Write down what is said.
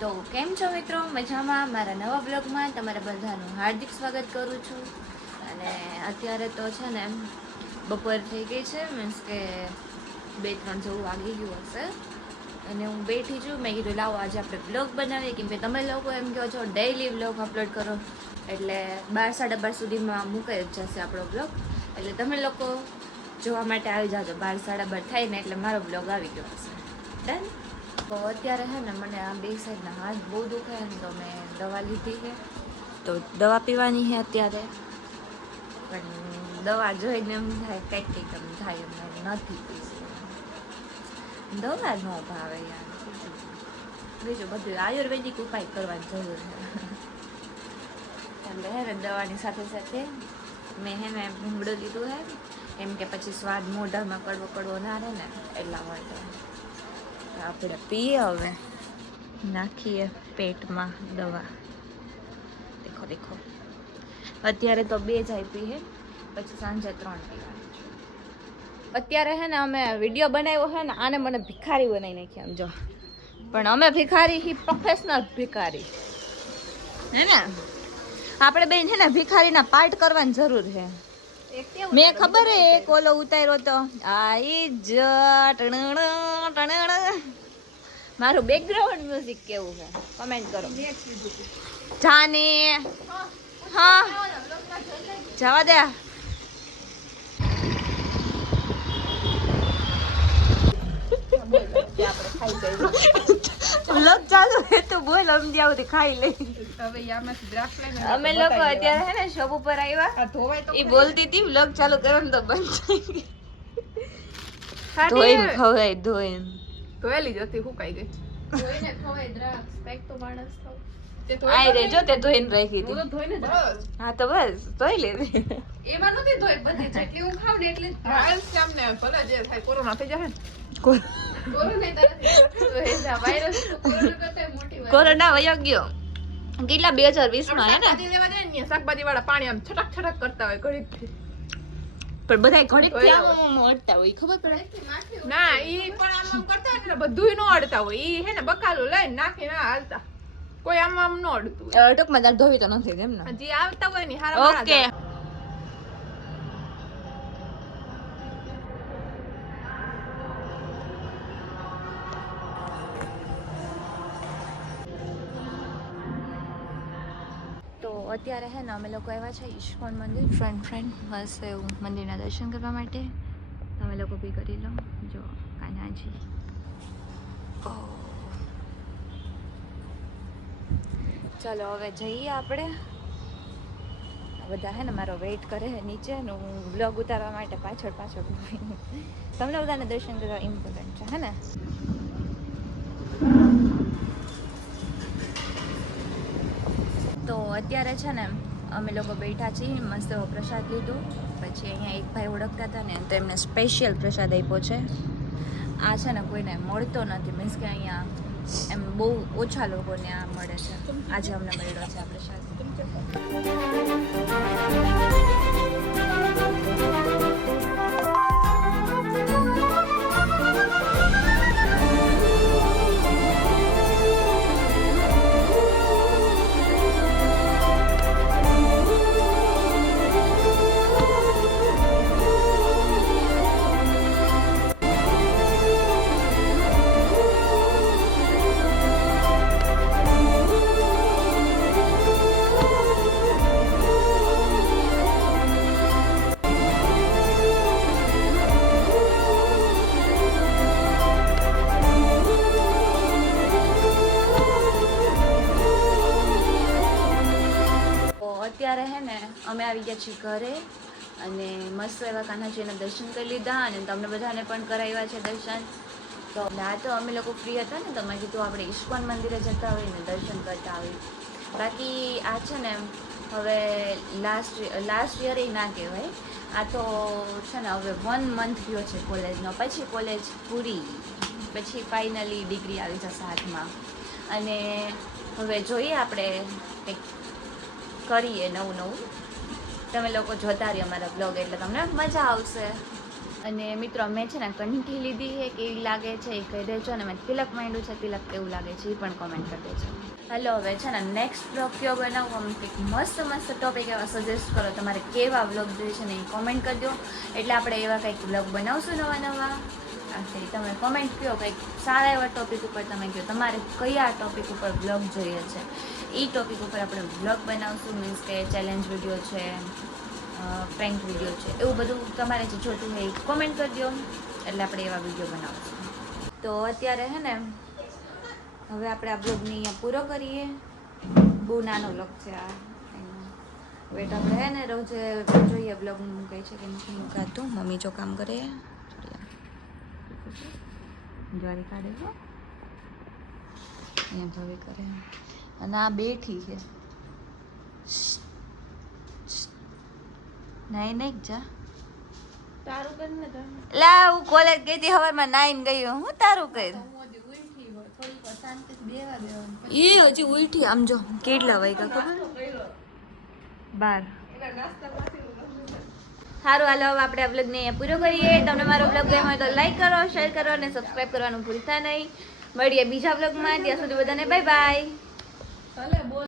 તો કેમ છો મિત્રો? મજામાં? મારા નવા બ્લોગમાં તમારા બધાનું હાર્દિક સ્વાગત કરું છું. અને અત્યારે તો છે ને બપોર થઈ ગઈ છે, મીન્સ કે 2-3 જેવું વાગી ગયું હશે અને હું બેઠી છું. મેં કીધું લાવો આજે આપણે બ્લોગ બનાવીએ, કેમ કે તમે લોકો એમ કહો છો ડેઈલી બ્લોગ અપલોડ કરો, એટલે 12-12:30 સુધીમાં મુકાઈ જ જશે આપણો બ્લોગ. એટલે તમે લોકો જોવા માટે આવી જાજો. 12-12:30 થાય ને એટલે મારો બ્લોગ આવી ગયો હશે. ડન. તો અત્યારે છે ને મને આ બે સાઈડના હાથ બહુ દુખે ને, તો મેં દવા લીધી છે. તો દવા પીવાની છે અત્યારે, પણ દવા જોઈને એમ થાય કંઈક એમ થાય, એમ નથી પીવી. દવા ન ભાવે યાર, બીજું બધું આયુર્વેદિક ઉપાય કરવાની જરૂર છે. એટલે હે ને દવાની સાથે સાથે મેં હે ને ભૂંગળો લીધું છે, એમ કે પછી સ્વાદ મોઢામાં કડવો કડવો ના રહે ને એટલા માટે. આપણે પીએ, હવે નાખીએ પેટમાં દવા. દેખો દેખો, અત્યારે તો 2 જ આપી છે, પછી સાંજે 3 પીવાની. અત્યારે હે ને અમે વિડીયો બનાવ્યો છે ને, આને મને ભિખારી બનાવી નાખી આમ જો. પણ અમે ભિખારી હી પ્રોફેશનલ ભિખારી હે ને. આપણે બેન છે ને ભિખારીના પાર્ટ કરવાની જરૂર છે. મેં ખબર હે એક ઓલો ઉતાર્યો તો આઈ મારું બેકગ્રાઉન્ડ મ્યુઝિક કેવું છે કમેન્ટ કરો. જાની હા જવા દે. વ્લોગ ચાલુ હે તો બોલ, સમજી આવતી ખાઈ લે. અમે લોકો અત્યારે હે ને શોપ ઉપર આવ્યા, એ બોલતી હતી વ્લોગ ચાલુ કરો ને તો બંધ થઈ ગઈ. ધોઈને ખવાય, ધોયેલી જ હતી, હુકાઈ ગઈ. ધોઈને ખવાય દ્રાક્ષ, પેક તો માણસ થાવ. આઈ રે જો તે ધોઈને રાખી હતી. હા તો બસ ધોઈ લેવી. એમાં નહોતી ધોઈ, બધી જેટલી હું ખાવ ને એટલી જ ભાઈ સામને ભલે જે થાય. કોરોના થઈ જાય ને, કોરોના વયો ગયો કેટલા 2020 માં હે ને. શાકભાજી વાળા પાણી આમ છટક છટક કરતા હોય ઘડીક, પણ બધા ઘડીક આમ અડતા હોય, ખબર પડે ના. ઈ પણ આમ કરતા હોય ને બધુંય નો અડતા હોય. ઈ હે ને બકાલું લઈને નાખીને હાલતા, કોઈ આમ નો અડતું. ટૂંકમાં તાર ધોવી તો નથી એમ ને, હજી આવતા હોય ને હારા. ઓકે. તો અત્યારે હે ને અમે લોકો આવ્યા છે ઈસ્કોન મંદિર, ફ્રેન્ડ બસ એવું મંદિરના દર્શન કરવા માટે. તમે લોકો બી કરી લો. જો કાન્હાજી, ચાલો હવે જઈએ આપણે. બધા હે ને મારો વેઇટ કરે છે નીચે, ને હું વ્લોગ ઉતારવા માટે પાછળ તમને બધાને દર્શન કરવા ઇમ્પોર્ટન્ટ છે હે ને. તો અત્યારે છે ને અમે લોકો બેઠા છીએ, મસ્ત પ્રસાદ લીધું. પછી અહીંયા એક ભાઈ ઓળખતા હતા ને, તો એમને સ્પેશિયલ પ્રસાદ આપ્યો છે. આ છે ને કોઈને મળતો નથી, મીન્સ કે અહીંયા એમ બહુ ઓછા લોકોને આ મળે છે. આજે અમને મળ્યો છે આ પ્રસાદ. અત્યારે હે ને અમે આવી ગયા છીએ ઘરે, અને મસ્ત એવા કાન્હાજીના દર્શન કરી લીધા, અને તમને બધાને પણ કરાવ્યા છે દર્શન. તો આ તો અમે લોકો ફ્રી હતા ને, તો મેં કીધું આપણે ઈસ્કોન મંદિરે જતા હોય ને દર્શન કરતા હોય. બાકી આ છે ને હવે લાસ્ટ યર એ ના કહેવાય, આ તો છે ને હવે 1 મંથ ગયો છે કોલેજનો, પછી કોલેજ પૂરી, પછી ફાઇનલી ડિગ્રી આવી જશે હાથમાં. અને હવે જોઈએ આપણે કંઈક કરીએ નવું. તમે લોકો જોતા રહીએ અમારા બ્લોગ, એટલે તમને મજા આવશે. અને મિત્રો મેં છે ને કંઠી લીધી છે કેવી લાગે છે એ કહી દેજો. અને મેં તિલક માંડ્યું છે, તિલક કેવું લાગે છે એ પણ કોમેન્ટ કરી દેજો. હલો, હવે છે ને નેક્સ્ટ બ્લોગ કયો બનાવું, આમ કંઈક મસ્ત મસ્ત ટોપિક એવા સજેસ્ટ કરો. તમારે કેવા બ્લોગ જોઈએ છે ને એ કોમેન્ટ કરી દો, એટલે આપણે એવા કંઈક બ્લોગ બનાવશું નવા નવા. તમે કોમેન્ટ કહો કંઈક સારા એવા ટોપિક ઉપર, તમે કહો તમારે કયા ટોપિક ઉપર બ્લોગ જોઈએ છે એ ટોપિક ઉપર આપણે બ્લોગ બનાવશું. મીન્સ કે ચેલેન્જ વિડીયો છે, પ્રેન્ક વિડીયો છે, એવું બધું તમારે જે જોતું હોય એ કોમેન્ટ કરી દો, એટલે આપણે એવા વિડીયો બનાવશું. તો અત્યારે હે ને હવે આપણે આ બ્લોગને અહીંયા પૂરો કરીએ. બહુ નાનો બ્લોગ છે આ. વેટ આપણે હે ને રોજે જોઈએ બ્લોગનું મૂકાય છે કે નથી મૂકાતું. મમ્મી જો કામ કરે જ્વારી કાઢે છો અહીંયા ભવી કરે, અને આ બેઠી છે. નાઈ નહીં જા તારું કર ને લા, હું કોલેજ ગઈ હતી હવારમાં નાઈને ગઈ હું તારું કર. એ હજી ઉઠી આમ જો કેટલા વાગ્યા ખબર 12. સારું હાલો, હવે આપણે આ બ્લોગને અહીંયા પૂરો કરીએ. તમને મારો બ્લોગ ગમ્યો હોય તો લાઈક કરો, શેર કરો અને સબસ્ક્રાઈબ કરવાનું ભૂલતા નહીં. મળીએ બીજા બ્લોગમાં, ત્યાં સુધી બધાને બાય બાય.